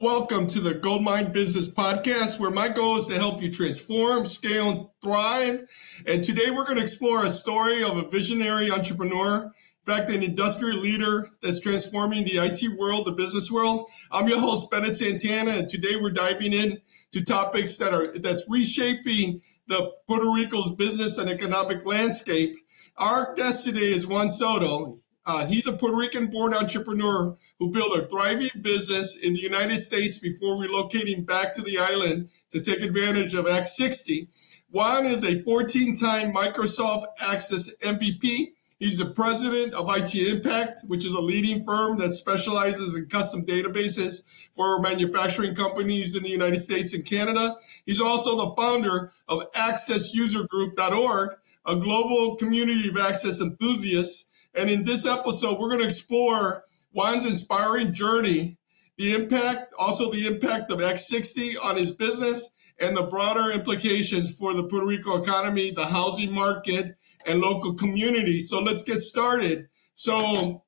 Welcome to the GoldMind Business Podcast, where my goal is to help you transform, scale, and thrive. And today we're going to explore a story of a visionary entrepreneur, in fact, an industrial leader that's transforming the IT world, the business world. I'm your host, Bennett Santana, and today we're diving into topics that's reshaping the Puerto Rico's business and economic landscape. Our guest today is Juan Soto. He's a Puerto Rican-born entrepreneur who built a thriving business in the United States before relocating back to the island to take advantage of Act 60. Juan is a 14-time Microsoft Access MVP. He's the president of IT Impact, which is a leading firm that specializes in custom databases for manufacturing companies in the United States and Canada. He's also the founder of AccessUserGroup.org, a global community of access enthusiasts. And in this episode, we're going to explore Juan's inspiring journey, the impact of X60 on his business, and the broader implications for the Puerto Rico economy, the housing market, and local communities. So let's get started. So,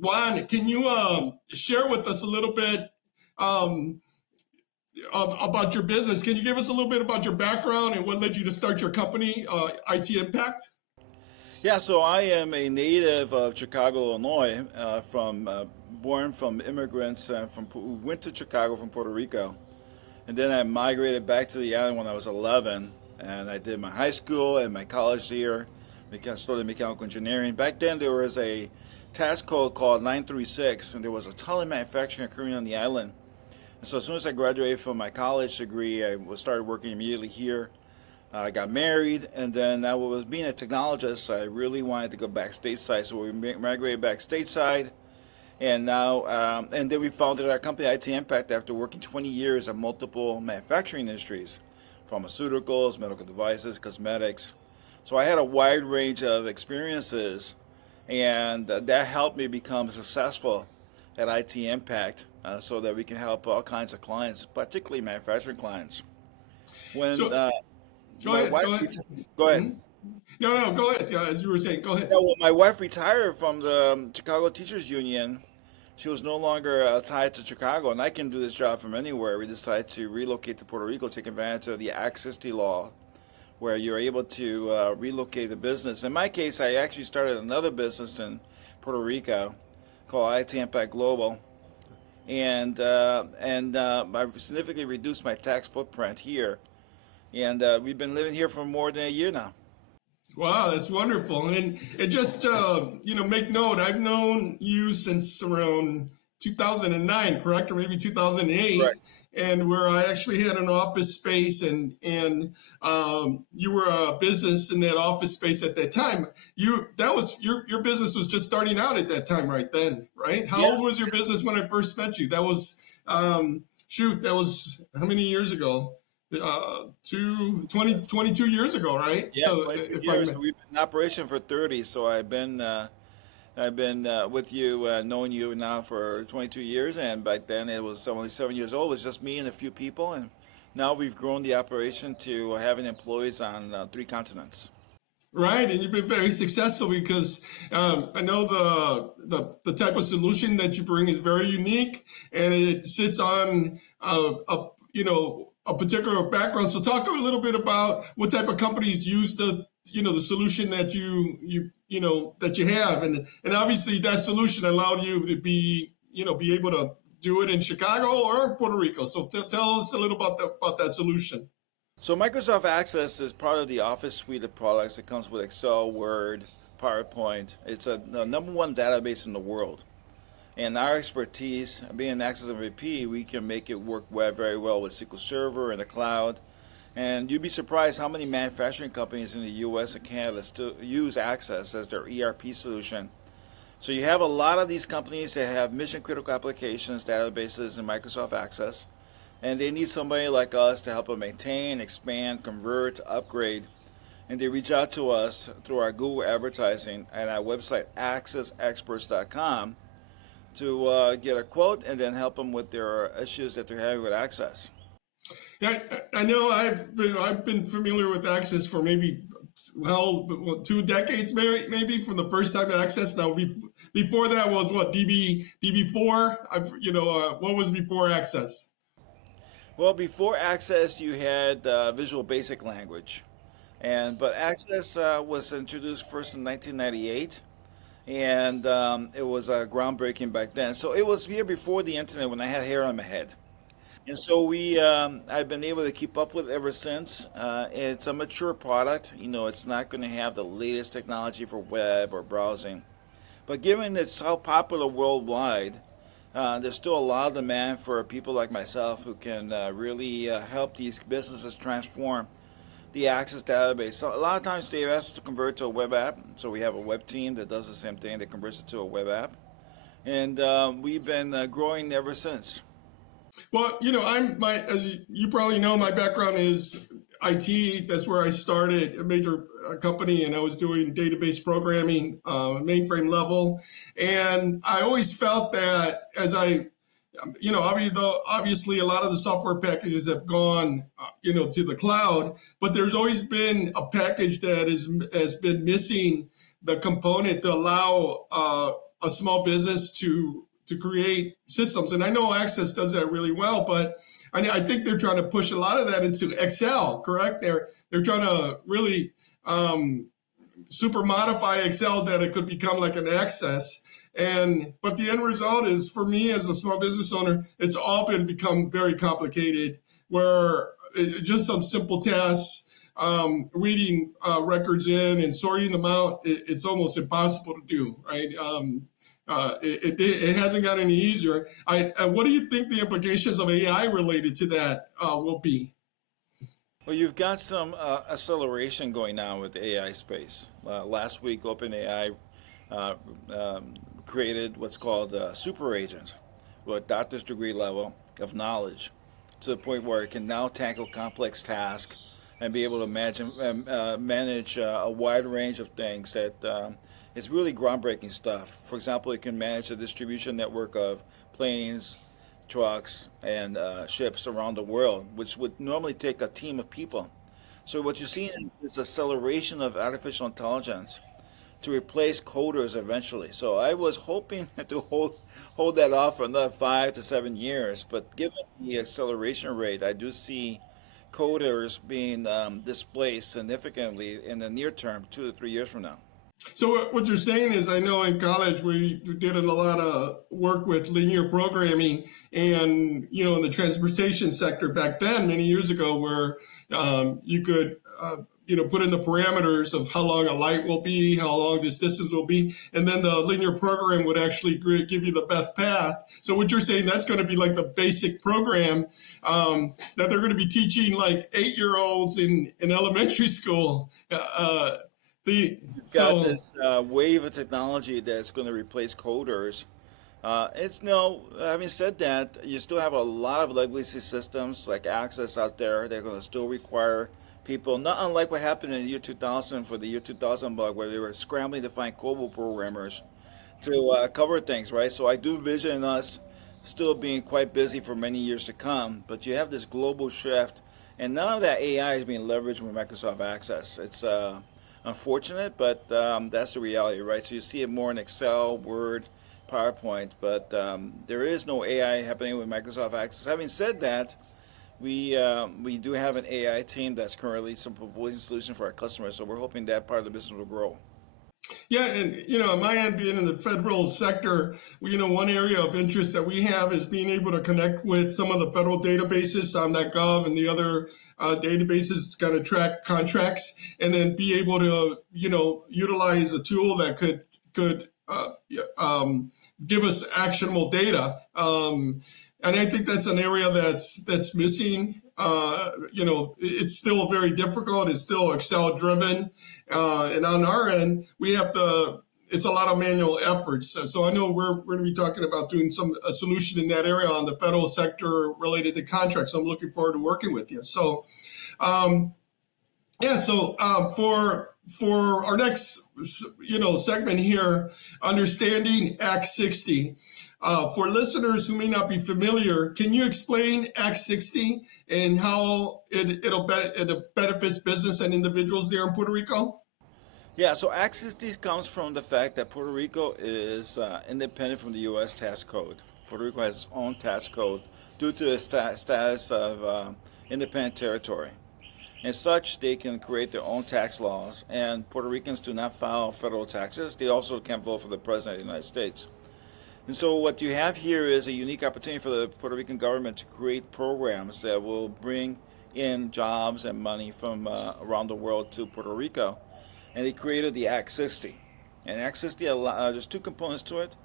Juan, can you share with us a little bit about your business? Can you give us a little bit about your background and what led you to start your company, IT Impact? Yeah, so I am a native of Chicago, Illinois, born from immigrants who went to Chicago from Puerto Rico. And then I migrated back to the island when I was 11, and I did my high school and my college here. I started mechanical engineering. Back then there was a tax code called 936, and there was a ton of manufacturing occurring on the island. And so as soon as I graduated from my college degree, I started working immediately here. I got married, and then I was being a technologist. I really wanted to go back stateside, so we migrated back stateside, and then we founded our company, IT Impact, after working 20 years at multiple manufacturing industries, pharmaceuticals, medical devices, cosmetics. So I had a wide range of experiences, and that helped me become successful at IT Impact, so that we can help all kinds of clients, particularly manufacturing clients. When Go My ahead. wife. Go ahead. Go ahead. Mhm. No, go ahead. Yeah, as you were saying, go ahead. Yeah, well, my wife retired from the Chicago Teachers Union. She was no longer tied to Chicago, and I can do this job from anywhere. We decided to relocate to Puerto Rico, take advantage of the Act 60 law, where you're able to relocate the business. In my case, I actually started another business in Puerto Rico called IT Impact Global, and I significantly reduced my tax footprint here. And we've been living here for more than a year now. Wow, that's wonderful. And just make note, I've known you since around 2009, correct, or maybe 2008, Right. and where I actually had an office space, and you were a business in that office space at that time. Your business was just starting out at that time, right then, right? How Yeah. old was your business when I first met you? That was that was how many years ago? 22 years ago, right? Yeah, So 22 if years. I'm We've been in operation for 30, so I've been with you, knowing you now for 22 years, and back then it was only 7 years old. It was just me and a few people, and now we've grown the operation to having employees on 3 continents. right, and you've been very successful because I know the type of solution that you bring is very unique, and it sits on a particular background. So talk a little bit about what type of companies use the solution that that you have, and obviously that solution allowed you to be able to do it in Chicago or Puerto Rico. So tell us a little about that solution. So Microsoft Access is part of the Office suite of products. It comes with Excel, Word, PowerPoint. It's the number one database in the world. And our expertise, being an Access MVP, we can make it work very well with SQL Server and the cloud. And you'd be surprised how many manufacturing companies in the US and Canada still use Access as their ERP solution. So you have a lot of these companies that have mission critical applications, databases, and Microsoft Access. And they need somebody like us to help them maintain, expand, convert, upgrade. And they reach out to us through our Google advertising and our website, accessexperts.com, to get a quote and then help them with their issues that they're having with Access. Yeah, I know I've been familiar with Access for maybe well, 2 decades maybe from the first time access. Now, before that was what, DB4? What was before access? Well, before Access, you had Visual Basic Language, but Access was introduced first in 1998, and it was groundbreaking back then. So it was here before the internet when I had hair on my head. And so I've been able to keep up with it ever since. It's a mature product. It's not going to have the latest technology for web or browsing. But given it's how popular worldwide, there's still a lot of demand for people like myself who can really help these businesses transform the Access database. So a lot of times they've asked to convert to a web app. So we have a web team that does the same thing, that converts it to a web app. And we've been growing ever since. Well, as you probably know, my background is IT. That's where I started a major company, and I was doing database programming, mainframe level. And I always felt that obviously a lot of the software packages have gone, to the cloud, but there's always been a package that has been missing the component to allow a small business to create systems. And I know Access does that really well, but I think they're trying to push a lot of that into Excel, correct? They're trying to really super modify Excel that it could become like an Access. But the end result is, for me as a small business owner, it's all become very complicated, where just some simple tasks, reading records in and sorting them out, it's almost impossible to do, right? It hasn't gotten any easier. What do you think the implications of AI related to that will be? Well, you've got some acceleration going on with the AI space. Last week, OpenAI created what's called a super agent with a doctor's degree level of knowledge, to the point where it can now tackle complex tasks and be able to manage a wide range of things that it's really groundbreaking stuff. For example, it can manage a distribution network of planes, trucks, and ships around the world, which would normally take a team of people. So what you're seeing is acceleration of artificial intelligence to replace coders eventually. So I was hoping to hold that off for another 5 to 7 years, but given the acceleration rate, I do see coders being displaced significantly in the near term, 2 to 3 years from now. So what you're saying is, I know in college we did a lot of work with linear programming, and in the transportation sector back then, many years ago, where you could put in the parameters of how long a light will be, how long this distance will be, and then the linear program would actually give you the best path. So what you're saying, that's going to be like the basic program that they're going to be teaching like 8-year-olds in elementary school. You've got this wave of technology that's going to replace coders. Having said that, you still have a lot of legacy systems like Access out there. They're going to still require people, not unlike what happened in the year 2000 for the year 2000 bug, where they were scrambling to find COBOL programmers to cover things, right? So I do vision us still being quite busy for many years to come, but you have this global shift, and none of that AI is being leveraged with Microsoft Access. It's unfortunate, but that's the reality, right? So you see it more in Excel, Word, PowerPoint, but there is no AI happening with Microsoft Access. Having said that, we do have an AI team that's currently proposing solutions for our customers, so we're hoping that part of the business will grow. Yeah, and on my end, being in the federal sector, one area of interest that we have is being able to connect with some of the federal databases on that Gov and the other databases to kind of track contracts, and then be able to utilize a tool that could give us actionable data. And I think that's an area that's missing. It's still very difficult. It's still Excel driven. And on our end, it's a lot of manual efforts. So I know we're going to be talking about doing a solution in that area on the federal sector related to contracts. I'm looking forward to working with you. So, for for our next, segment here, understanding Act 60. For listeners who may not be familiar, can you explain Act 60 and how it benefits business and individuals there in Puerto Rico? Yeah, so Act 60 comes from the fact that Puerto Rico is independent from the U.S. tax code. Puerto Rico has its own tax code due to its status of independent territory. As such, they can create their own tax laws, and Puerto Ricans do not file federal taxes. They also can't vote for the President of the United States. And so what you have here is a unique opportunity for the Puerto Rican government to create programs that will bring in jobs and money from around the world to Puerto Rico. And they created the Act 60. And Act 60, there's two components to it.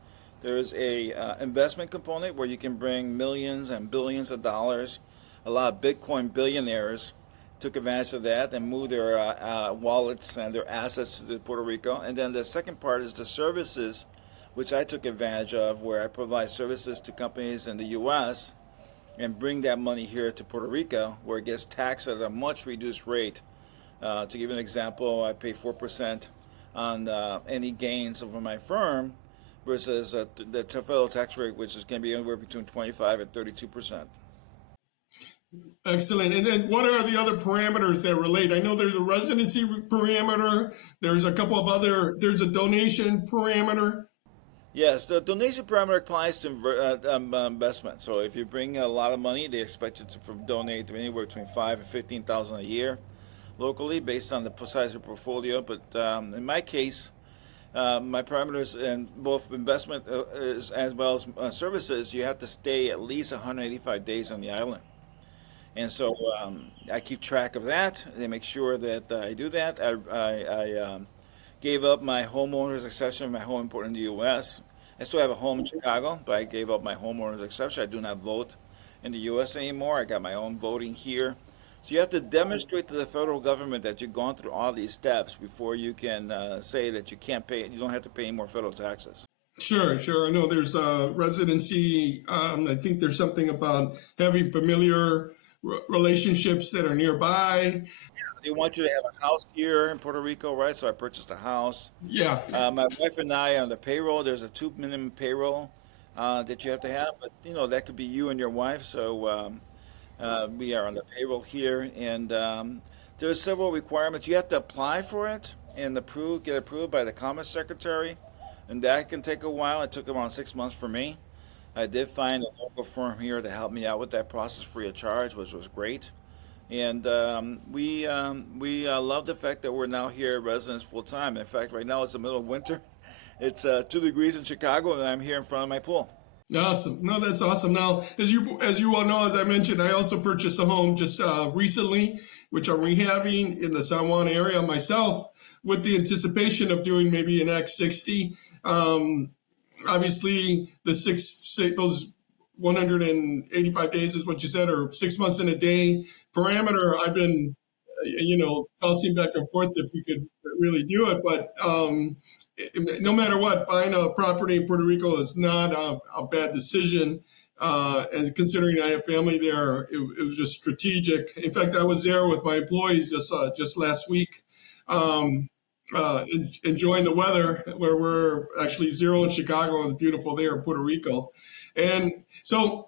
There's a investment component where you can bring millions and billions of dollars. A lot of Bitcoin billionaires took advantage of that and moved their wallets and their assets to Puerto Rico. And then the second part is the services, which I took advantage of, where I provide services to companies in the U.S. and bring that money here to Puerto Rico, where it gets taxed at a much reduced rate. To give you an example, I pay 4% on any gains over my firm versus the federal tax rate, which is going to be anywhere between 25 and 32%. Excellent. And then what are the other parameters that relate? I know there's a residency parameter. There's a couple of there's a donation parameter. Yes, the donation parameter applies to investment. So if you bring a lot of money, they expect you to donate anywhere between $5,000 and $15,000 a year locally based on the size of your portfolio. But in my case, my parameters in both investment as well as services, you have to stay at least 185 days on the island. And so I keep track of that. They make sure that I do that. I gave up my homeowner's exception, my home import in the U.S. I still have a home in Chicago, but I gave up my homeowner's exception. I do not vote in the U.S. anymore. I got my own voting here. So you have to demonstrate to the federal government that you've gone through all these steps before you can say that you can't pay. You don't have to pay any more federal taxes. Sure, sure. I know there's residency. I think there's something about having familiar relationships that are nearby. They want you to have a house here in Puerto Rico, right? So I purchased a house. Yeah. My wife and I on the payroll. There's a two minimum payroll that you have to have, but that could be you and your wife. So we are on the payroll here, and there's several requirements. You have to apply for it and get approved by the Commerce Secretary, and that can take a while. It took around 6 months for me. I did find a local firm here to help me out with that process free of charge, which was great. And we love the fact that we're now here residents full time. In fact, right now it's the middle of winter. It's 2 degrees in Chicago, and I'm here in front of my pool. Awesome. No, that's awesome. Now, as you all know, as I mentioned, I also purchased a home just recently, which I'm rehabbing in the San Juan area myself, with the anticipation of doing maybe an Act 60. Obviously, those 185 days is what you said, or 6 months in a day parameter. I've been, tossing back and forth if we could really do it. But no matter what, buying a property in Puerto Rico is not a bad decision. And considering I have family there, it was just strategic. In fact, I was there with my employees just last week. Enjoying the weather, where we're actually 0 in Chicago and it's beautiful there in Puerto Rico. And so,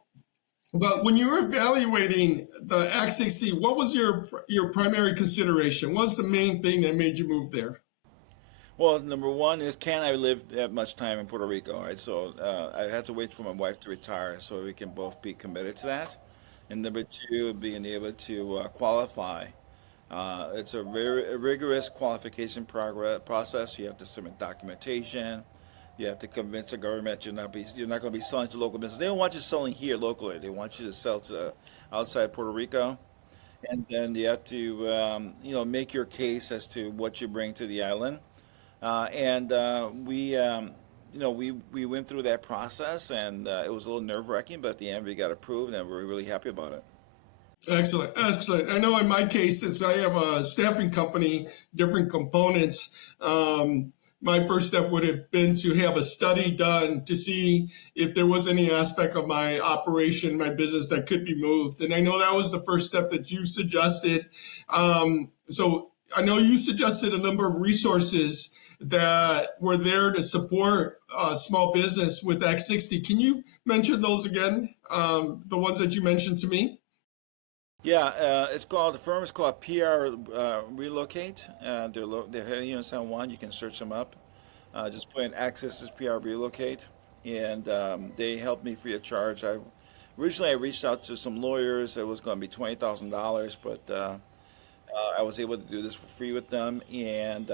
but when you were evaluating the Act 60, what was your primary consideration? What's the main thing that made you move there? Well, number one is, can I live that much time in Puerto Rico? Right, so I had to wait for my wife to retire so we can both be committed to that. And number two, being able to qualify. It's a very rigorous qualification process. You have to submit documentation. You have to convince the government you're not going to be selling to local business. They don't want you selling here locally. They want you to sell to outside Puerto Rico, and then you have to make your case as to what you bring to the island. We went through that process, and it was a little nerve-wracking, but at the end we got approved, and we're really happy about it. Excellent, excellent. I know in my case, since I have a staffing company, different components, my first step would have been to have a study done to see if there was any aspect of my operation, my business that could be moved. And I know that was the first step that you suggested. So I know you suggested a number of resources that were there to support small business with Act 60. Can you mention those again? The ones that you mentioned to me? Yeah, the firm is called PR Relocate. They're heading here in San Juan. You can search them up. Just put in Access to PR Relocate, and they helped me free of charge. Originally I reached out to some lawyers. It was going to be $20,000, but I was able to do this for free with them, and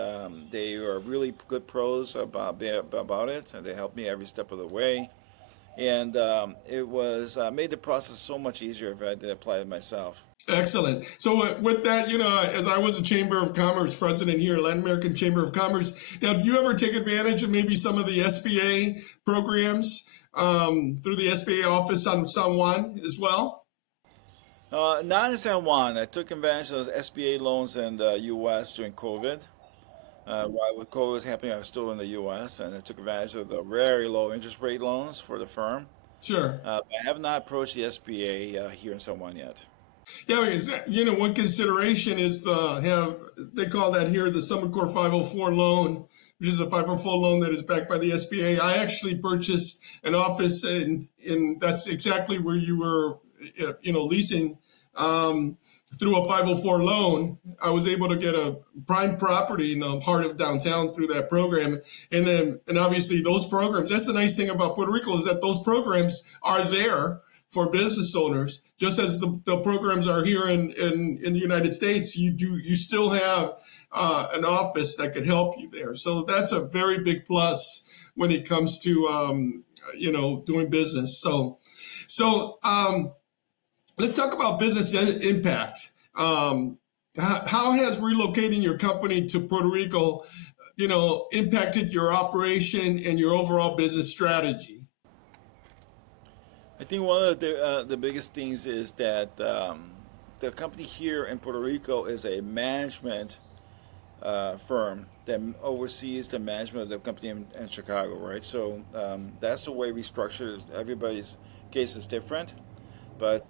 they are really good pros about it, and they helped me every step of the way. And it was made the process so much easier if I did apply it myself. Excellent. So with that, as I was a Chamber of Commerce president here, Latin American Chamber of Commerce, now, do you ever take advantage of maybe some of the SBA programs through the SBA office on San Juan as well? Not in San Juan. I took advantage of those SBA loans in the U.S. during COVID. While COVID was happening, I was still in the U.S. and I took advantage of the very low interest rate loans for the firm. Sure. But I have not approached the SBA here in San Juan yet. Yeah, because, one consideration is to have, they call that here the Summercore 504 loan, which is a 504 loan that is backed by the SBA. I actually purchased an office, and that's exactly where you were, leasing through a 504 loan. I was able to get a prime property in the heart of downtown through that program. And obviously those programs, that's the nice thing about Puerto Rico, is that those programs are there for business owners, just as the programs are here in the United States. You still have an office that could help you there. So that's a very big plus when it comes to doing business. So let's talk about business impact. How has relocating your company to Puerto Rico, impacted your operation and your overall business strategy? I think one of the biggest things is that the company here in Puerto Rico is a management firm that oversees the management of the company in Chicago, right? So that's the way we structure it. Everybody's case is different. But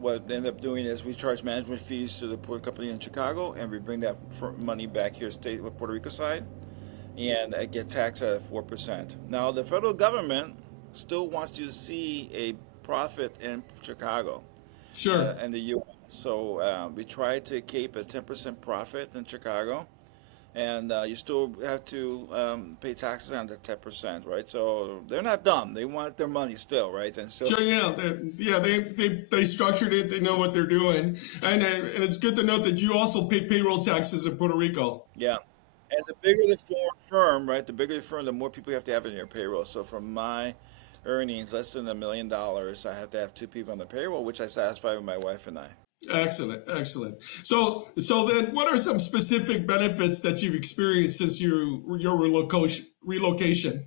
what they end up doing is we charge management fees to the port company in Chicago, and we bring that money back here state with Puerto Rico side, and I get taxed at 4%. Now the federal government still wants you to see a profit in Chicago, Sure, and the U.S. So we try to keep a 10% profit in Chicago, and you still have to pay taxes on the 10%, right? So they're not dumb. They want their money still, right? And so sure, yeah, they structured it. They know what they're doing, and it's good to note that you also pay payroll taxes in Puerto Rico. yeah. And the bigger the firm, right? The bigger the firm, the more people you have to have in your payroll. So from my earnings less than $1 million, I have to have 2 people on the payroll, which I satisfy with my wife and I. Excellent. So then, what are some specific benefits that you've experienced since your relocation?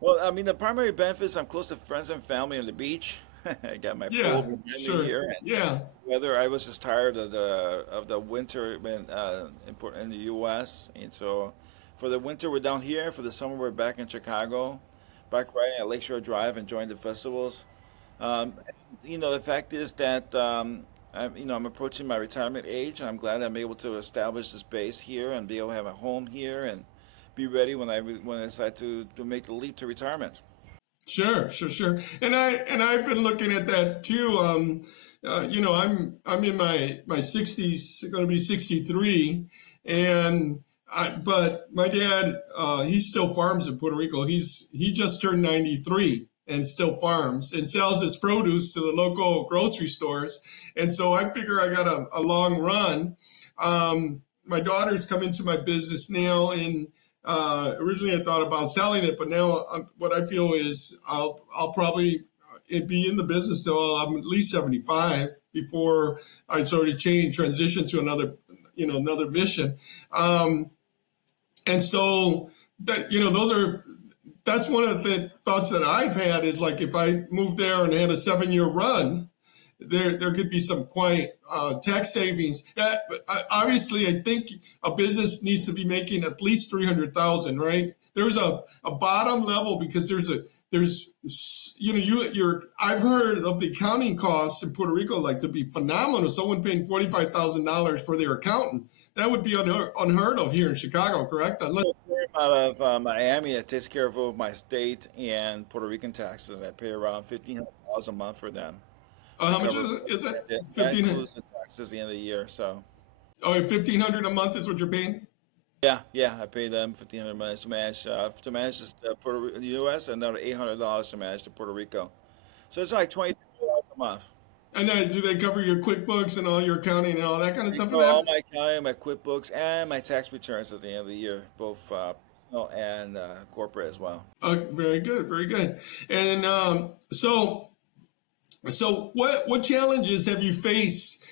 Well, I mean, the primary benefits, I'm close to friends and family on the beach. I got my Yeah, pool sure. here. And Yeah, weather, I was just tired of the winter in the U.S. And so for the winter, we're down here. For the summer, we're back in Chicago, back riding at Lakeshore Drive, enjoying the festivals. Um, the fact is that I'm approaching my retirement age, and I'm glad I'm able to establish this base here and be able to have a home here and be ready when I decide to make the leap to retirement. sure. And I've been looking at that too. I'm in my 60s, going to be 63, and but my dad, he still farms in Puerto Rico. He just turned 93 and still farms and sells his produce to the local grocery stores. And so I figure I got a long run. My daughter's come into my business now, and originally I thought about selling it, but now what I feel is I'll probably be in the business till I'm at least 75 before I sort of transition to another mission. And so that, that's one of the thoughts that I've had is like, if I moved there and had a 7-year run, there could be some quite tax savings. Obviously, I think a business needs to be making at least 300,000, right? there's a bottom level, because there's you're I've heard of the accounting costs in Puerto Rico like to be phenomenal. Someone paying $45,000 for their accountant, that would be unheard of here in Chicago, correct? Unless, Out of Miami, that takes care of both my state and Puerto Rican taxes. I pay around $1,500 a month for them to how much cover. is it? That 15. includes the taxes at the end of the year. So Oh, 1,500 a month is what you're paying? yeah, I pay them $1,500 to manage the U.S. and another $800 to manage to Puerto Rico. So it's like $23 a month. And then do they cover your QuickBooks and all your accounting and all that kind of They stuff for cover all that? my accounting, my QuickBooks, and my tax returns at the end of the year, both personal and corporate as well. Okay, very good, very good. And so what challenges have you faced,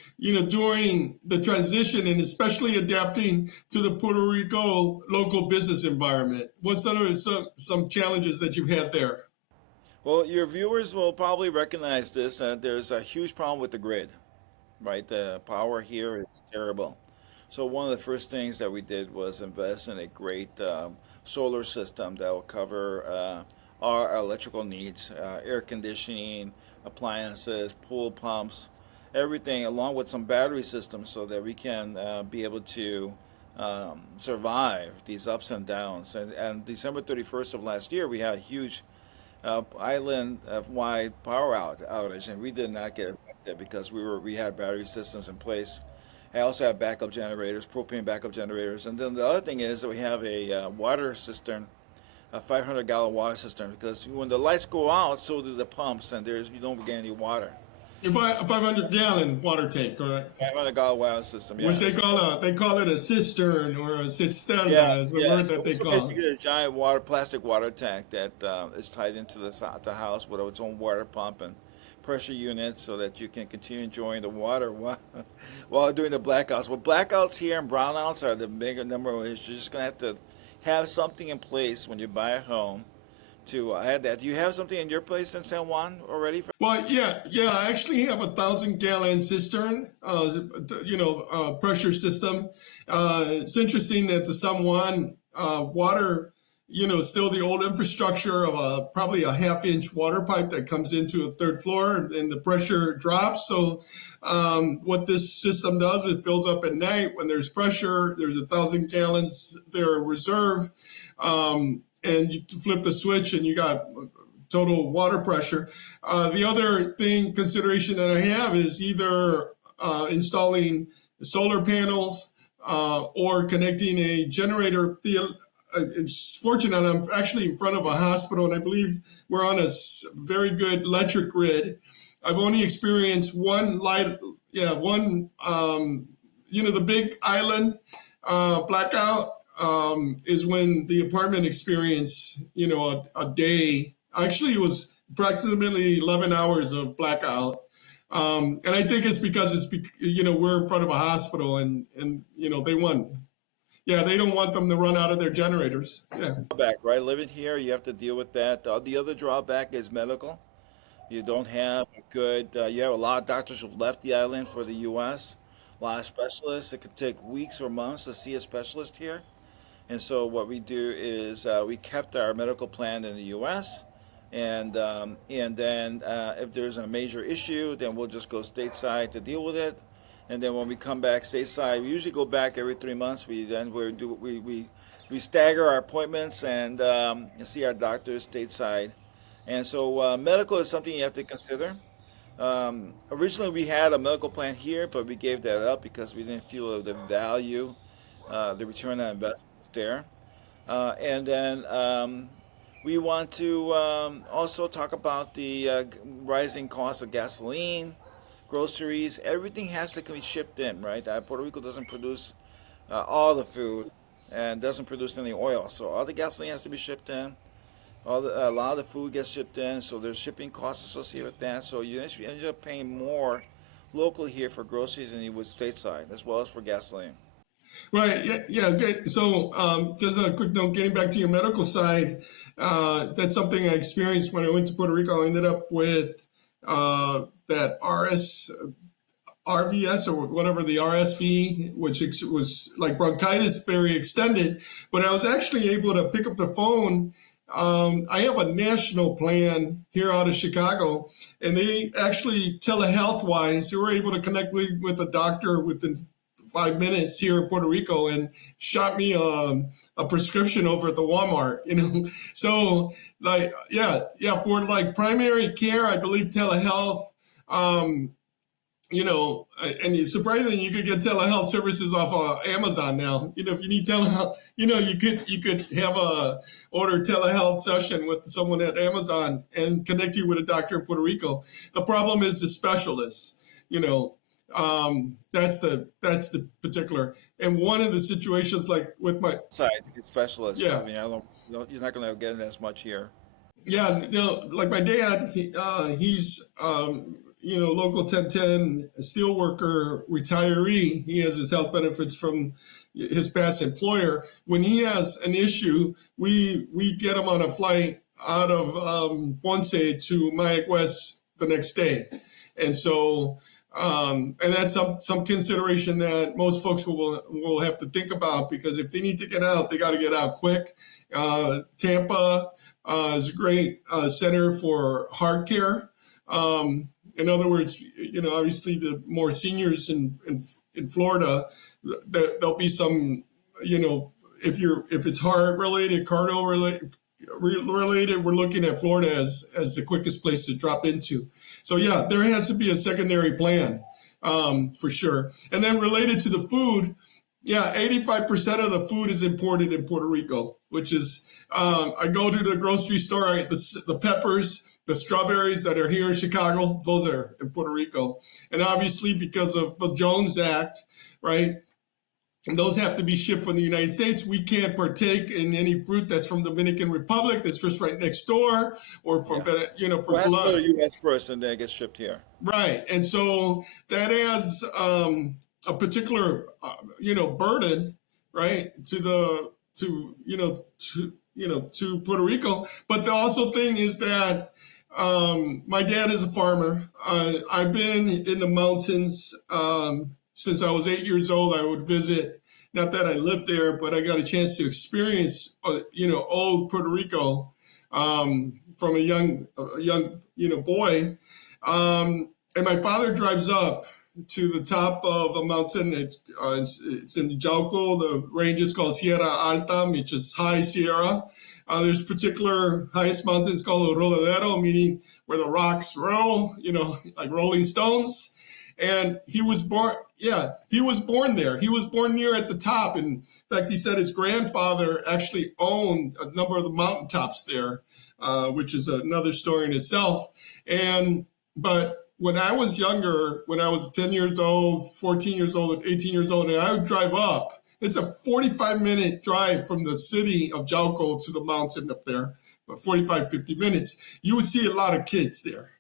during the transition, and especially adapting to the Puerto Rico local business environment? What's some challenges that you've had there? Well, your viewers will probably recognize this. There's a huge problem with the grid, right? The power here is terrible. So one of the first things that we did was invest in a great solar system that will cover our electrical needs, air conditioning, appliances, pool pumps, everything, along with some battery systems so that we can be able to survive these ups and downs. And December 31st of last year, we had a huge island-wide power outage, and we did not get affected because we had battery systems in place. I also have backup generators, propane backup generators, and then the other thing is that we have a water cistern, a 500-gallon water cistern, because when the lights go out, so do the pumps, and you don't get any water. A 500-gallon water tank, correct? 500-gallon water system, Which yes. they call it a cistern, or a cisterna Yeah, is the yeah. word that they So call it. basically, a giant plastic water tank that is tied into the house with its own water pump and pressure unit, so that you can continue enjoying the water while doing the blackouts. Well, blackouts here and brownouts are the bigger number of issues. You're just gonna have to have something in place when you buy a home to add that. Do you have something in your place in San Juan already? Well, yeah. I actually have a 1,000-gallon cistern, pressure system. It's interesting that the San Juan water, still the old infrastructure of probably a half-inch water pipe that comes into a third floor, and the pressure drops. So what this system does, it fills up at night when there's pressure. There's 1,000 gallons there in reserve. And you flip the switch and you got total water pressure. The other consideration that I have is either installing solar panels or connecting a generator. It's fortunate I'm actually in front of a hospital, and I believe we're on a very good electric grid. I've only experienced one the big island blackout is when the apartment experienced, a day. Actually, it was approximately 11 hours of blackout. And I think it's because we're in front of a hospital, and they don't want them to run out of their generators. Yeah. Drawback, right? Living here, you have to deal with that. The other drawback is medical. You don't have you have a lot of doctors who've left the island for the U.S., a lot of specialists. It could take weeks or months to see a specialist here. And so what we do is we kept our medical plan in the U.S., and then if there's a major issue, then we'll just go stateside to deal with it. And then when we come back stateside, we usually go back every 3 months. We stagger our appointments and see our doctors stateside. And so medical is something you have to consider. Originally, we had a medical plan here, but we gave that up because we didn't feel the value, the return on investment there. And then we want to also talk about the rising cost of gasoline, groceries. Everything has to be shipped in, right? Puerto Rico doesn't produce all the food and doesn't produce any oil, so all the gasoline has to be shipped in. A lot of the food gets shipped in, so there's shipping costs associated with that. So you end up paying more locally here for groceries than you would stateside, as well as for gasoline. Right. Yeah. Good. So just a quick note, getting back to your medical side, that's something I experienced when I went to Puerto Rico. I ended up with that RVS or whatever, the RSV, which was like bronchitis, very extended. But I was actually able to pick up the phone. I have a national plan here out of Chicago, and they actually telehealth wise, they were able to connect with a doctor within 5 minutes here in Puerto Rico and shot me a prescription over at the Walmart, So like, yeah, for like primary care, I believe telehealth, and surprisingly, you could get telehealth services off of Amazon now. If you need telehealth, you could have a order telehealth session with someone at Amazon and connect you with a doctor in Puerto Rico. The problem is the specialists. That's the particular. And one of the situations, like with my specialist. Yeah. I mean, you're not going to get it as much here. Yeah, like my dad, he's local 1010 steelworker retiree. He has his health benefits from his past employer. When he has an issue, we get him on a flight out of Ponce to Mayac West the next day, and so. And that's some consideration that most folks will have to think about, because if they need to get out, they got to get out quick. Tampa is a great center for heart care. In other words, obviously the more seniors in Florida, there'll be some, if it's heart related, cardio related, we're looking at Florida as the quickest place to drop into. So yeah, there has to be a secondary plan, for sure. And then related to the food, yeah, 85% of the food is imported in Puerto Rico, which is, I go to the grocery store, I get the peppers, the strawberries that are here in Chicago, those are in Puerto Rico. And obviously because of the Jones Act, right, and those have to be shipped from the United States. We can't partake in any fruit that's from the Dominican Republic, that's just right next door, or from, from Colombia. U.S. first, and then it gets shipped here. Right, and so that adds a particular, burden, right, to Puerto Rico. But the also thing is that my dad is a farmer. I've been in the mountains. Since I was 8 years old. I would visit, not that I lived there, but I got a chance to experience, old Puerto Rico from a young boy. And my father drives up to the top of a mountain. It's in Jauco. The range is called Sierra Alta, which is high Sierra. There's particular highest mountains called Rodadero, meaning where the rocks roll, like rolling stones. And he was born there. He was born near at the top. In fact, he said his grandfather actually owned a number of the mountaintops there, which is another story in itself. But when I was younger, when I was 10 years old, 14 years old, 18 years old, and I would drive up, it's a 45-minute drive from the city of Jauco to the mountain up there, 45, 50 minutes. You would see a lot of kids there.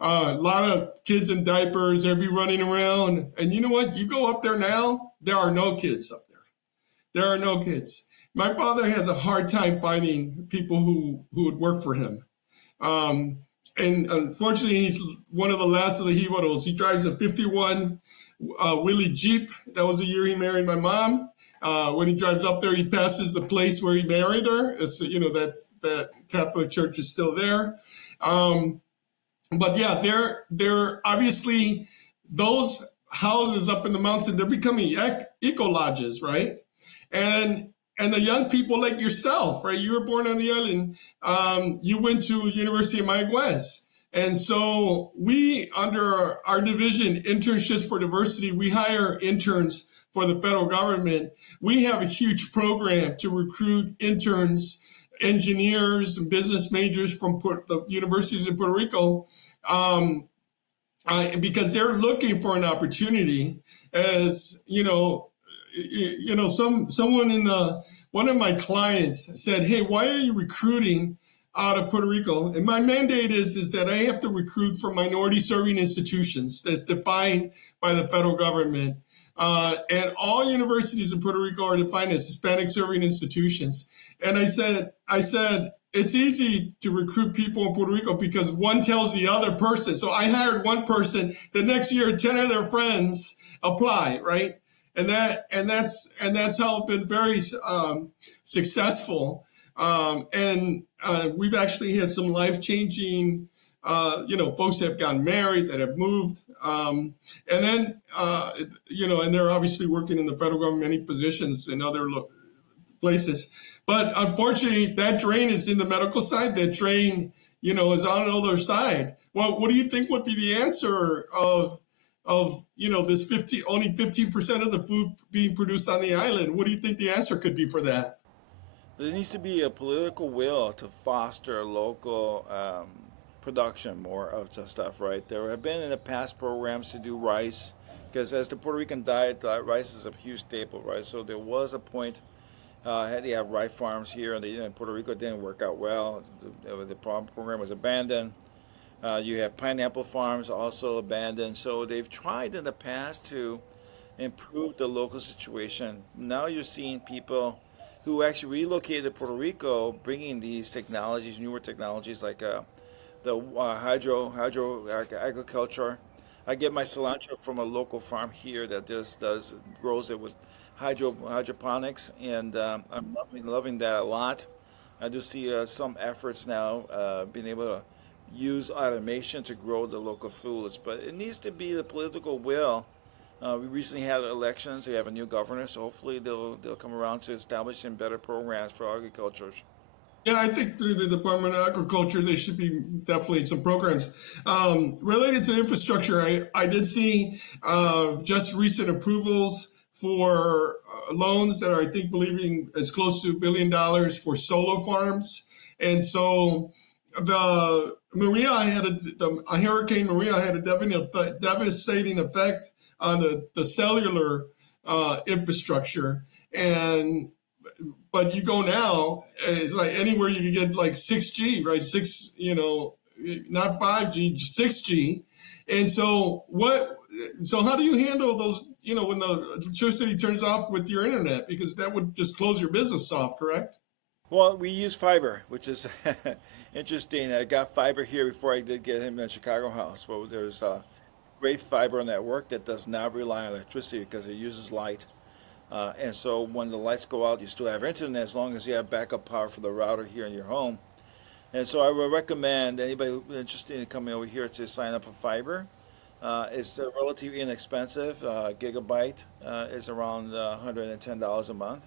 A lot of kids in diapers, they'd be running around. And you know what? You go up there now, there are no kids up there. There are no kids. My father has a hard time finding people who would work for him. And unfortunately, he's one of the last of the Jibaros. He drives a 51 Willys Jeep. That was the year he married my mom. When he drives up there, he passes the place where he married her. That Catholic church is still there. But yeah, they're obviously, those houses up in the mountain, they're becoming eco lodges, right? And the young people like yourself, right? You were born on the island. You went to University of Mayac West. And so we, under our division, Internships for Diversity, we hire interns for the federal government. We have a huge program to recruit interns, engineers and business majors from the universities in Puerto Rico, because they're looking for an opportunity. As someone one of my clients said, "Hey, why are you recruiting out of Puerto Rico?" And my mandate is that I have to recruit from minority serving institutions that's defined by the federal government. And all universities in Puerto Rico are defined as Hispanic serving institutions. And I said, it's easy to recruit people in Puerto Rico because one tells the other person. So I hired one person. The next year, 10 of their friends apply, right? And that's how it's been very successful. And we've actually had some life-changing, folks that have gotten married, that have moved, and then and they're obviously working in the federal government, many positions in other places. But unfortunately, that drain is in the medical side. That drain, is on the other side. Well, what do you think would be the answer of this 50, only 15% of the food being produced on the island? What do you think the answer could be for that? There needs to be a political will to foster local production more of the stuff, right? There have been in the past programs to do rice, because as the Puerto Rican diet, rice is a huge staple, right? So there was a point, had to have rice farms here, and in Puerto Rico it didn't work out well. The program was abandoned. You have pineapple farms also abandoned. So they've tried in the past to improve the local situation. Now you're seeing people who actually relocated to Puerto Rico, bringing these technologies, newer technologies like the hydro agriculture. I get my cilantro from a local farm here that just grows it with hydroponics, and I'm loving that a lot. I do see some efforts now being able to use automation to grow the local foods, but it needs to be the political will. We recently had elections. We have a new governor, so hopefully they'll come around to establishing better programs for agriculture. Yeah, I think through the Department of Agriculture, there should be definitely some programs related to infrastructure. I did see just recent approvals for loans that are, I think, believing as close to $1 billion for solar farms. And so a Hurricane Maria had a devastating effect on the cellular infrastructure. But you go now, it's like anywhere you can get like 6G, right? Not 5G, 6G. And so how do you handle those, when the electricity turns off with your internet? Because that would just close your business off, correct? Well, we use fiber, which is interesting. I got fiber here before I did get him in the Chicago house. But there's a great fiber network that does not rely on electricity because it uses light. And so when the lights go out, you still have internet as long as you have backup power for the router here in your home. And so I would recommend anybody interested in coming over here to sign up for fiber. It's relatively inexpensive. Gigabyte is around $110 a month,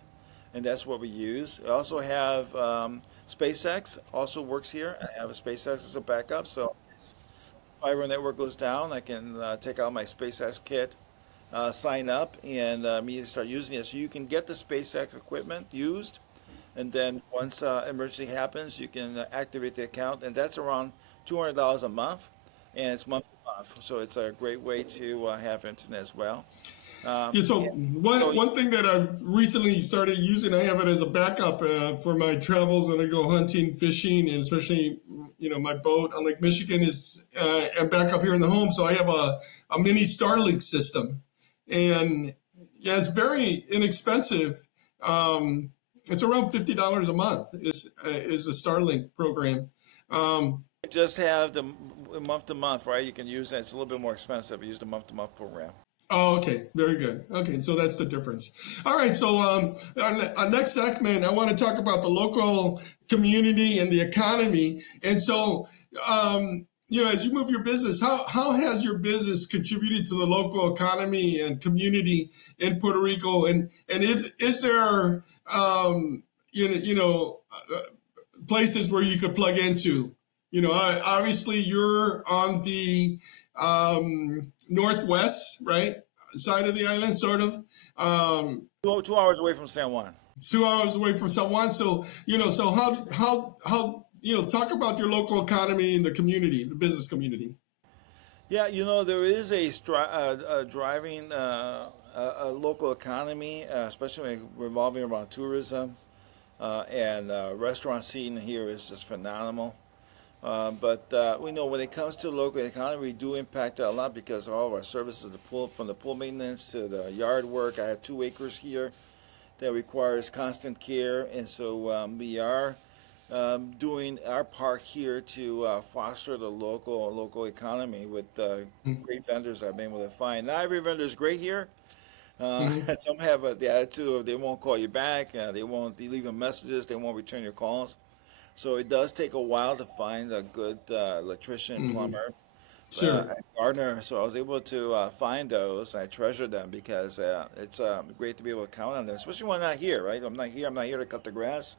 and that's what we use. We also have SpaceX also works here. I have a SpaceX as a backup, so if fiber network goes down, I can take out my SpaceX kit, sign up, and immediately start using it. So you can get the SpaceX equipment used, and then once emergency happens, you can activate the account, and that's around $200 a month, and it's month to month. So it's a great way to have internet as well. Yeah, so one thing that I've recently started using, I have it as a backup for my travels when I go hunting, fishing, and especially, my boat on Lake Michigan is and back up here in the home. So I have a mini Starlink system, and yeah, it's very inexpensive. It's around $50 a month is the Starlink program. Just have the month to month, right? You can use that. It's a little bit more expensive. Use the month to month program. Oh, okay. Very good. Okay, so that's the difference. All right, so our next segment, I want to talk about the local community and the economy. And so, as you move your business, how has your business contributed to the local economy and community in Puerto Rico? And is there, places where you could plug into? Obviously you're on the northwest, right, side of the island, sort of. 2 hours away from San Juan. 2 hours away from San Juan. So, so how talk about your local economy and the community, the business community. Yeah, there is a driving a local economy, especially revolving around tourism, and restaurant scene here is just phenomenal. But we know when it comes to local economy, we do impact it a lot because all of our services, from the pool maintenance to the yard work. I have 2 acres here that requires constant care, and so we are doing our part here to foster the local economy with great vendors I've been able to find. Not every vendor is great here. Mm-hmm. Some have the attitude of they won't call you back, they won't leave you messages, they won't return your calls. So it does take a while to find a good electrician, Mm-hmm. plumber, Sure. and gardener. So I was able to find those. I treasure them because it's great to be able to count on them, especially when I'm not here, right? I'm not here. I'm not here to cut the grass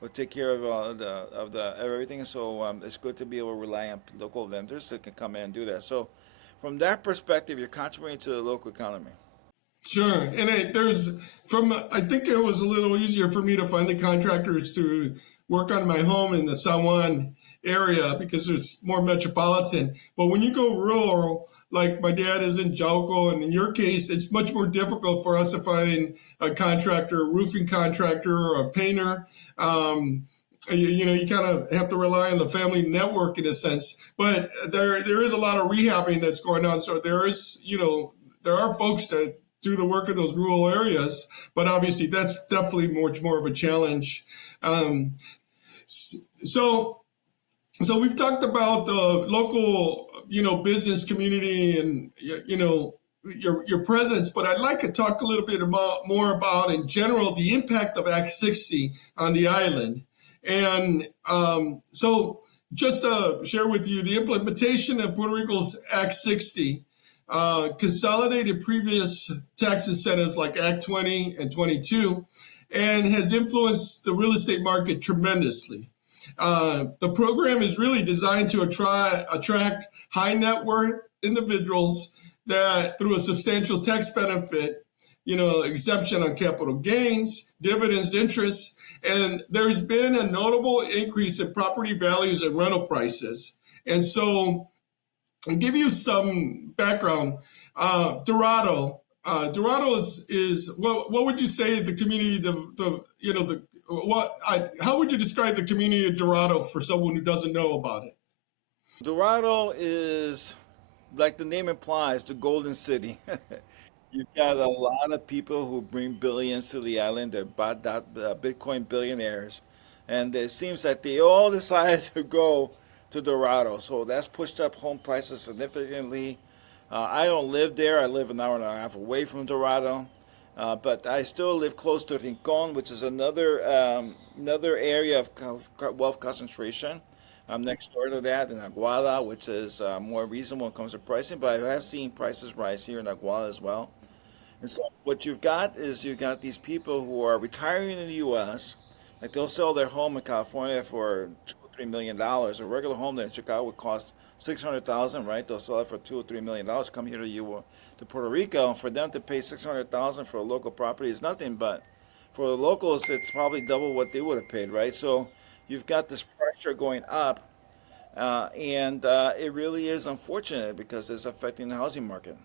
or take care of the everything. So it's good to be able to rely on local vendors that can come in and do that. So from that perspective, you're contributing to the local economy. Sure. And I think it was a little easier for me to find the contractors to work on my home in the San Juan area because it's more metropolitan. But when you go rural, like my dad is in Jauco, and in your case, it's much more difficult for us to find a contractor, a roofing contractor, or a painter. You kind of have to rely on the family network in a sense. But there is a lot of rehabbing that's going on. So there are folks that do the work in those rural areas, but obviously that's definitely much more of a challenge. Um, so, so we've talked about the local, business community and your presence, but I'd like to talk a little bit more about, in general, the impact of Act 60 on the island. And so, just to share with you, the implementation of Puerto Rico's Act 60 consolidated previous tax incentives like Act 20 and 22 and has influenced the real estate market tremendously. The program is really designed to attract high net worth individuals that, through a substantial tax benefit, exemption on capital gains, dividends, interest, and there's been a notable increase in property values and rental prices. And so, I'll give you some background. Dorado is what would you say the community how would you describe the community of Dorado for someone who doesn't know about it? Dorado is, like the name implies, the Golden City. You've got a lot of people who bring billions to the island. They're Bitcoin billionaires. And it seems that they all decided to go to Dorado. So that's pushed up home prices significantly. I don't live there. I live an hour and a half away from Dorado. But I still live close to Rincon, which is another area of wealth concentration. I'm next door to that in Aguada, which is more reasonable when it comes to pricing. But I have seen prices rise here in Aguada as well. And so what you've got these people who are retiring in the U.S. Like they'll sell their home in California for $2 or $3 million. A regular home that in Chicago would cost 600,000, right? They'll sell it for $2 or $3 million. Come here to Puerto Rico, and for them to pay 600,000 for a local property is nothing. But for the locals, it's probably double what they would have paid, right? So you've got this pressure going up, and it really is unfortunate because it's affecting the housing market.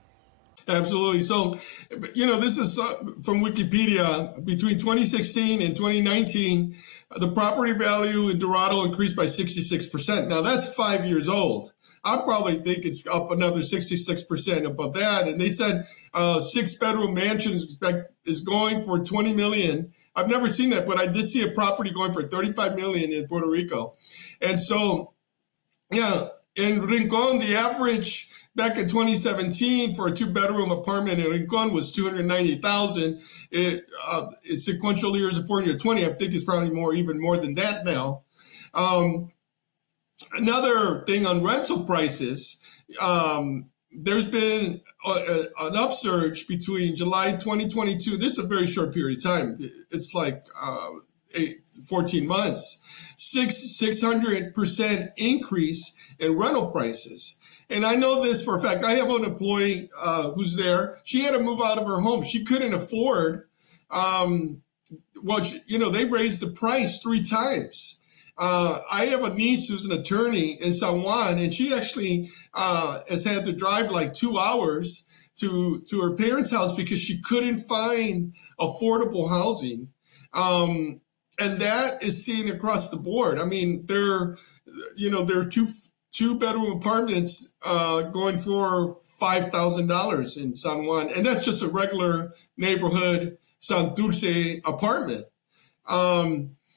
Absolutely. So, this is from Wikipedia. Between 2016 and 2019, the property value in Dorado increased by 66%. Now, that's 5 years old. I probably think it's up another 66% above that. And they said 6-bedroom mansions is going for 20 million. I've never seen that, but I did see a property going for 35 million in Puerto Rico. And so, yeah, in Rincon, the average back in 2017 for a 2-bedroom apartment in Rincon was 290,000. Sequential years of 420, I think it's probably even more than that now. Another thing on rental prices, there's been an upsurge between July 2022. This is a very short period of time. It's like 14 months, 600% increase in rental prices. And I know this for a fact. I have an employee who's there. She had to move out of her home. She couldn't afford. They raised the price 3 times. I have a niece who's an attorney in San Juan, and she actually has had to drive like 2 hours to her parents' house because she couldn't find affordable housing. And that is seen across the board. I mean, there are two-bedroom apartments going for $5,000 in San Juan, and that's just a regular neighborhood Santurce apartment.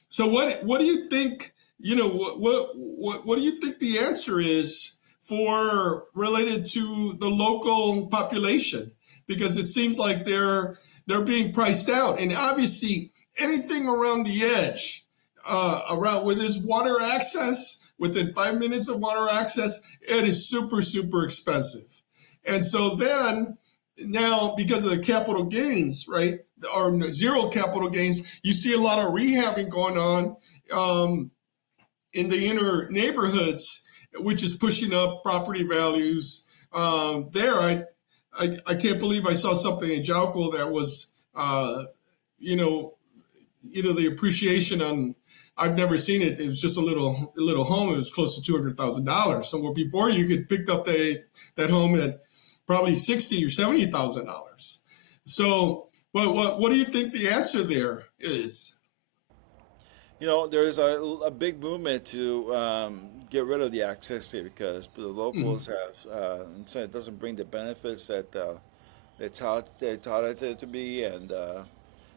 So what do you think what do you think the answer is for related to the local population? Because it seems like they're being priced out, and obviously anything around the edge, around where there's water access, within 5 minutes of water access, it is super expensive. And so then now, because of the capital gains, right, or zero capital gains, you see a lot of rehabbing going on. In the inner neighborhoods, which is pushing up property values. I can't believe I saw something in Jauco that was, you know, the appreciation on. I've never seen it. It was just a little home. It was close to $200,000. So before you could pick up that home at probably $60,000 or $70,000. So, what do you think the answer there is? There's a big movement to get rid of the access fee because the Mm-hmm. locals have said it doesn't bring the benefits that they taught it to be, and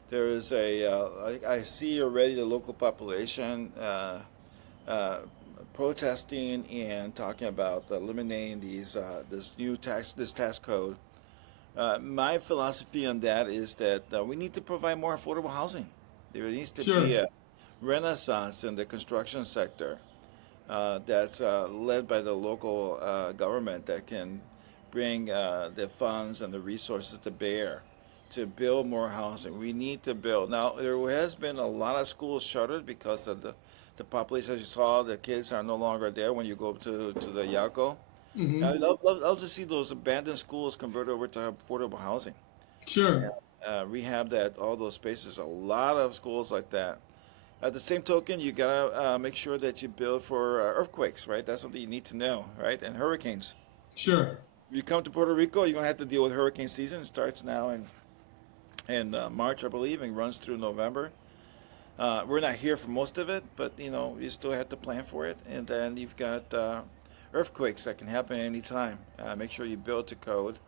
there is I see already the local population uh, protesting and talking about eliminating this tax code. My philosophy on that is that we need to provide more affordable housing. There needs to be Sure, a renaissance in the construction sector that's led by the local government that can bring the funds and the resources to bear to build more housing. We need to build. Now, there has been a lot of schools shuttered because of the population. As you saw, the kids are no longer there when you go to the Yaco. hmm, I'd love to see those abandoned schools converted over to affordable housing. sure, Rehab that all those spaces. A lot of schools like that. At the same token, you gotta make sure that you build for earthquakes, right? That's something you need to know, right? And hurricanes. sure. If you come to Puerto Rico, you're gonna have to deal with hurricane season. It starts now in March, I believe, and runs through November. We're not here for most of it, but you still have to plan for it. And then you've got earthquakes that can happen anytime. Make sure you build to code.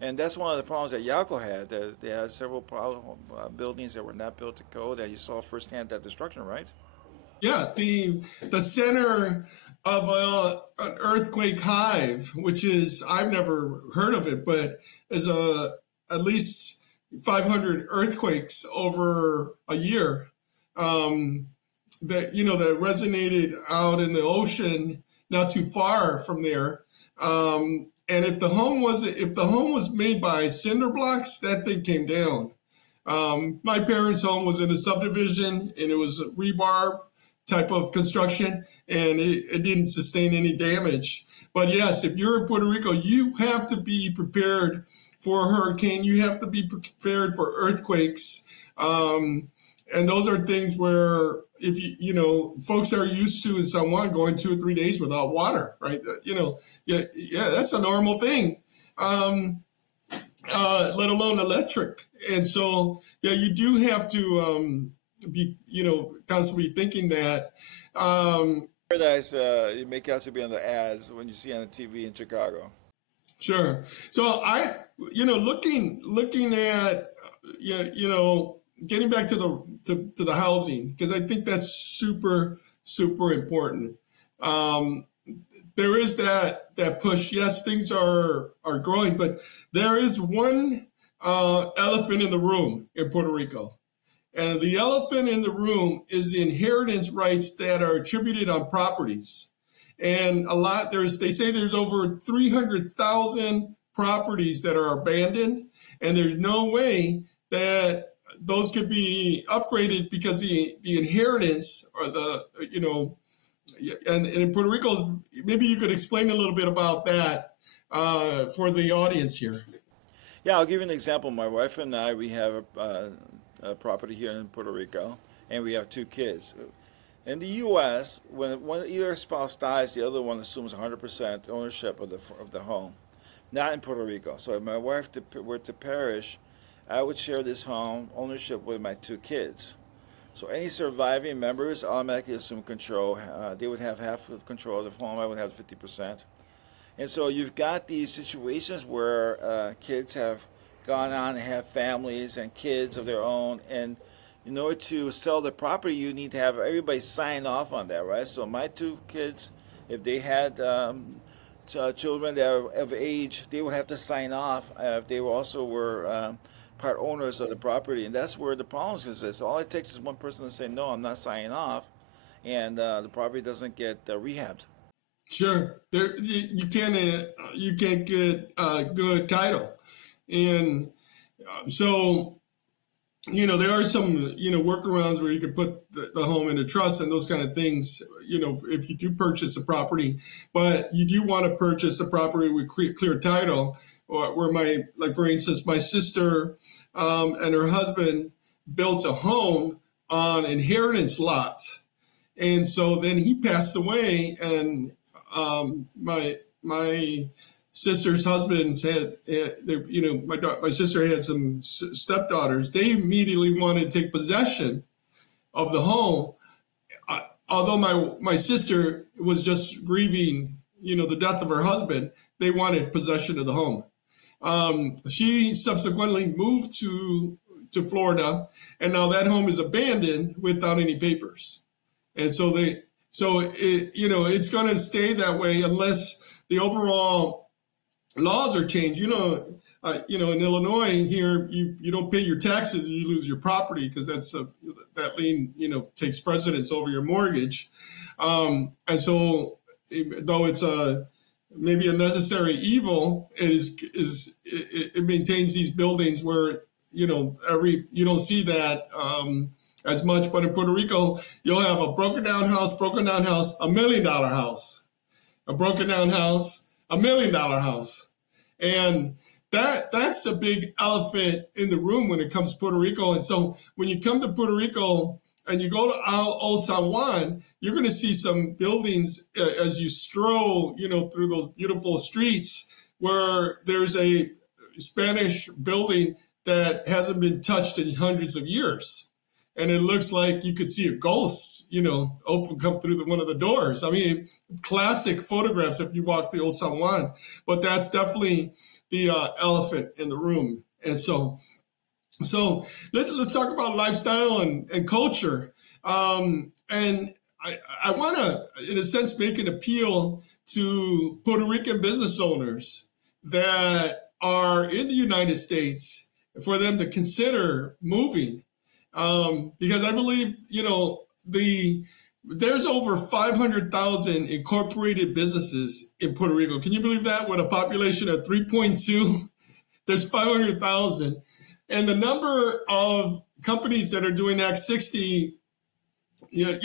And that's one of the problems that Yauco had. They had several buildings that were not built to code, and you saw firsthand that destruction, right? Yeah, the center of an earthquake hive, which is I've never heard of it, but is at least 500 earthquakes over a year, um, that resonated out in the ocean, not too far from there. And if the home was made by cinder blocks, that thing came down. My parents' home was in a subdivision, and it was rebar type of construction, and it didn't sustain any damage. But yes, if you're in Puerto Rico, you have to be prepared for a hurricane. You have to be prepared for earthquakes. And those are things where if folks are used to in San Juan going 2 or 3 days without water, right? Yeah, that's a normal thing. Um, let alone electric. And so, yeah, you do have to be, constantly thinking that. Paradise, you make out to be on the ads when you see on the TV in Chicago. Sure. So looking at, getting back to the housing, because I think that's super important. Um, there is that push. Yes, things are growing, but there is one elephant in the room in Puerto Rico, and the elephant in the room is the inheritance rights that are attributed on properties. And they say there's over 300,000 properties that are abandoned, and there's no way that those could be upgraded because the inheritance or and in Puerto Rico, maybe you could explain a little bit about that for the audience here. Yeah, I'll give you an example. My wife and I, we have a property here in Puerto Rico, and we have two kids. In the U.S., when either spouse dies, the other one assumes 100% ownership of the home. Not in Puerto Rico. So if my wife were to perish, I would share this home ownership with my two kids. So any surviving members automatically assume control. They would have half of control of the home. I would have 50%. And so you've got these situations where kids have gone on and have families and kids of their own, and in order to sell the property, you need to have everybody sign off on that, right? So my two kids, if they had children that are of age, they would have to sign off if they also were part owners of the property, and that's where the problems exist. All it takes is one person to say, "No, I'm not signing off," and the property doesn't get rehabbed. Sure, you can't get good title, and so there are some workarounds where you could put the home into trust and those kind of things. If you do purchase a property, but you do want to purchase a property with clear title, or where for instance, my sister and her husband built a home on inheritance lots, and so then he passed away, and my sister's husbands my sister had some stepdaughters. They immediately wanted to take possession of the home, although my sister was just grieving the death of her husband. They wanted possession of the home. She subsequently moved to Florida, and now that home is abandoned without any papers. And so it's going to stay that way unless the overall laws are changed. In Illinois here, you don't pay your taxes, you lose your property, because that lien takes precedence over your mortgage. And so, though it's maybe a necessary evil, it maintains these buildings where you don't see that as much. But in Puerto Rico, you'll have a broken down house, $1 million house, a broken down house, $1 million house. And that's a big elephant in the room when it comes to Puerto Rico. And so when you come to Puerto Rico and you go to Old San Juan, you're going to see some buildings as you stroll, through those beautiful streets, where there's a Spanish building that hasn't been touched in hundreds of years. And it looks like you could see a ghost, come through one of the doors. I mean, classic photographs if you walk the Old San Juan. But that's definitely the elephant in the room. And so let's talk about lifestyle and culture. And I want to, in a sense, make an appeal to Puerto Rican business owners that are in the United States for them to consider moving. Because I believe, there's over 500,000 incorporated businesses in Puerto Rico. Can you believe that? With a population of 3.2, there's 500,000. And the number of companies that are doing Act 60, are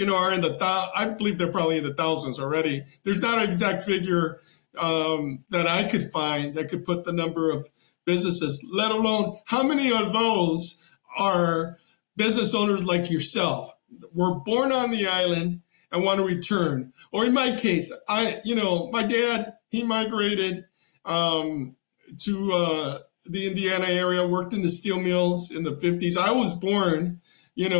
I believe they're probably in the thousands already. There's not an exact figure that I could find that could put the number of businesses, let alone how many of those are business owners like yourself, were born on the island and want to return. Or in my case, my dad, he migrated to the Indiana area, worked in the steel mills in the 50s. I was born, in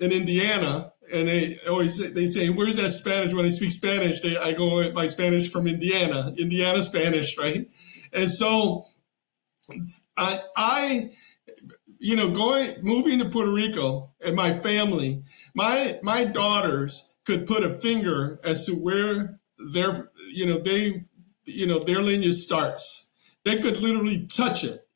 Indiana, and they say, "Where's that Spanish?" When I speak Spanish, I go with my Spanish from Indiana Spanish, right? And so moving to Puerto Rico, and my family, my daughters could put a finger as to where their lineage starts. They could literally touch it.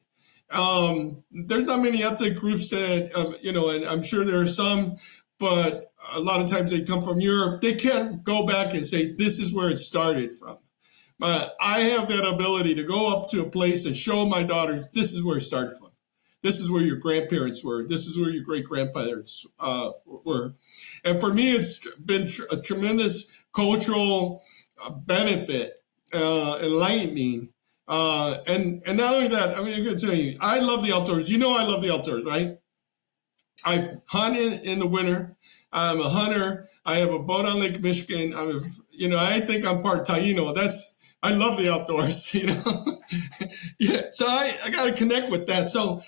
There's not many ethnic groups that, and I'm sure there are some, but a lot of times they come from Europe. They can't go back and say, this is where it started from. I have that ability to go up to a place and show my daughters, this is where it started from. This is where your grandparents were. This is where your great-grandparents were. And for me, it's been a tremendous cultural benefit, enlightening. And not only that, I can tell you, I love the outdoors. I love the outdoors, right? I hunt in the winter. I'm a hunter. I have a boat on Lake Michigan. I think I'm part Taino. I love the outdoors, Yeah, so I got to connect with that. So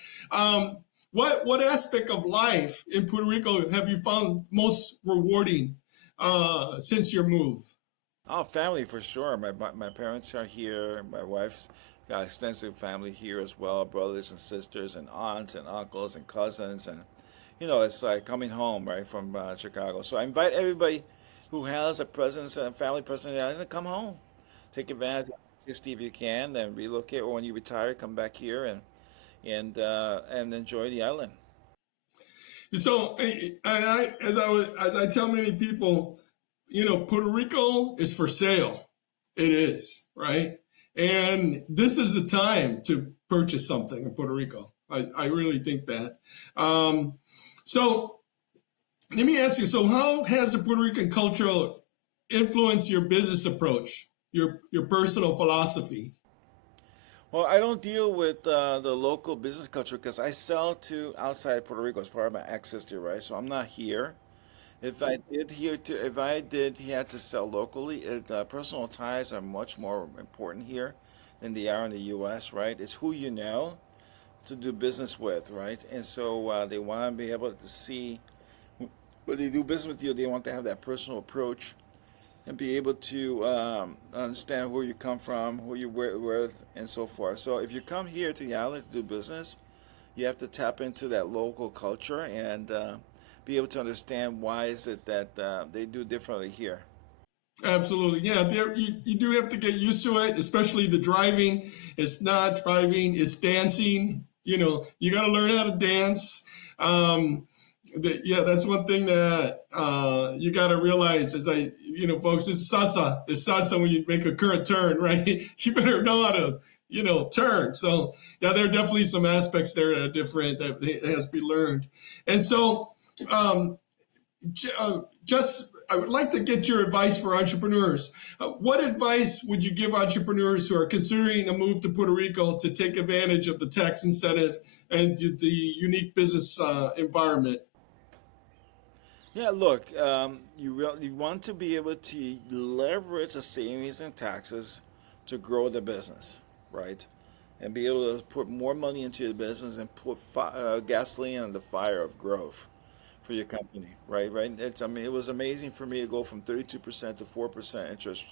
what aspect of life in Puerto Rico have you found most rewarding since your move? Oh, family for sure. My parents are here. My wife's got extensive family here as well, brothers and sisters and aunts and uncles and cousins. And it's like coming home, right, from Chicago. So I invite everybody who has a presence, a family presence in the island, to come home. Take advantage of 60 if you can, then relocate, or when you retire, come back here and enjoy the island. So, as I tell many people, Puerto Rico is for sale. It is, right? And this is the time to purchase something in Puerto Rico. I really think that. So let me ask you, so how has the Puerto Rican culture influenced your business approach, your personal philosophy? Well, I don't deal with the local business culture because I sell to outside Puerto Rico as part of my access to, right? So I'm not here. If I did had to sell locally, personal ties are much more important here than they are in the U.S., right? It's who you know to do business with, right? And so they want to be able to see when they do business with you, they want to have that personal approach and be able to understand where you come from, who you're with, and so forth. So if you come here to the island to do business, you have to tap into that local culture and be able to understand why is it that they do differently here. Absolutely. Yeah, you do have to get used to it, especially the driving. It's not driving, it's dancing. You got to learn how to dance. Yeah, that's one thing that you got to realize is folks, it's salsa. It's salsa when you make a current turn, right? You better know how to, turn. So, yeah, there are definitely some aspects there that are different that has to be learned. And so, um, I would like to get your advice for entrepreneurs. What advice would you give entrepreneurs who are considering a move to Puerto Rico to take advantage of the tax incentive and the unique business environment? Yeah, look, you want to be able to leverage the savings and taxes to grow the business, right? And be able to put more money into the business and put gasoline on the fire of growth for your company, right? Right. It was amazing for me to go from 32% to 4% interest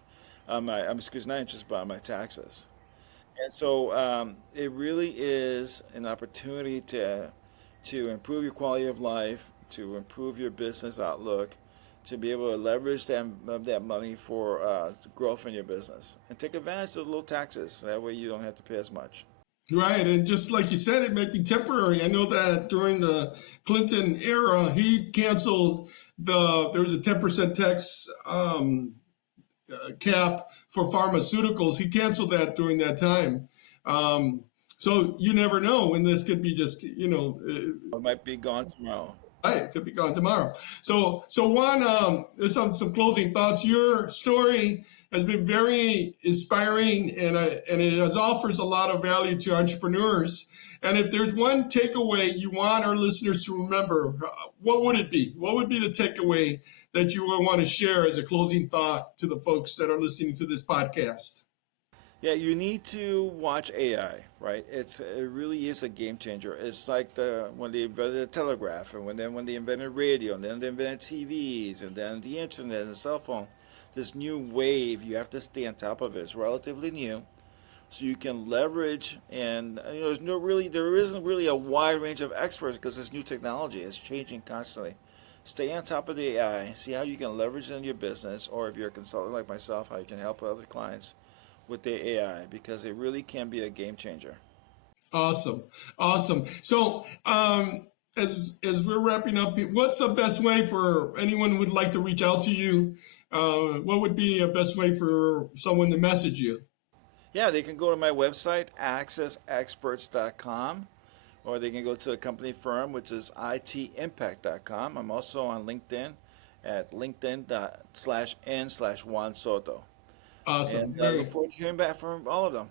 on not interest, but on my taxes. And so it really is an opportunity to improve your quality of life, to improve your business outlook, to be able to leverage that money for growth in your business, and take advantage of the low taxes. That way, you don't have to pay as much. Right, and just like you said, it might be temporary. I know that during the Clinton era, he canceled there was a 10% tax cap for pharmaceuticals. He canceled that during that time. So you never know when this could be just, It might be gone tomorrow. right, could be gone tomorrow. So Juan, there's some closing thoughts. Your story has been very inspiring, and it has offers a lot of value to entrepreneurs. And if there's one takeaway you want our listeners to remember, what would it be? What would be the takeaway that you would want to share as a closing thought to the folks that are listening to this podcast? Yeah, you need to watch AI, right? It really is a game changer. It's like when they invented the telegraph, and when they invented radio, and then they invented TVs, and then the internet and cell phone. This new wave, you have to stay on top of it. It's relatively new, so you can leverage. And there isn't really a wide range of experts because it's new technology. It's changing constantly. Stay on top of the AI. See how you can leverage it in your business, or if you're a consultant like myself, how you can help other clients with the AI, because it really can be a game changer. Awesome, awesome. So, as we're wrapping up, what's the best way for anyone who would like to reach out to you? What would be a best way for someone to message you? Yeah, they can go to my website, accessexperts.com, or they can go to the company firm, which is itimpact.com. I'm also on LinkedIn at linkedin.n/Juan Soto. Awesome. And I look forward to hearing back from all of them.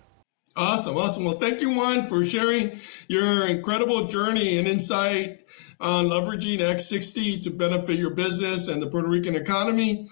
Awesome. Well, thank you, Juan, for sharing your incredible journey and insight on leveraging X60 to benefit your business and the Puerto Rican economy.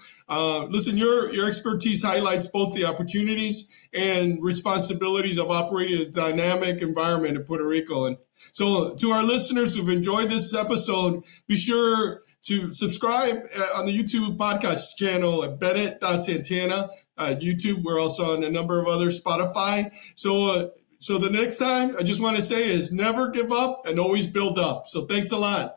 Listen, your expertise highlights both the opportunities and responsibilities of operating a dynamic environment in Puerto Rico. And so to our listeners who've enjoyed this episode, be sure to subscribe on the YouTube podcast channel at Bennett Santana. YouTube, we're also on a number of other Spotify. So the next time, I just want to say is never give up and always build up. So thanks a lot.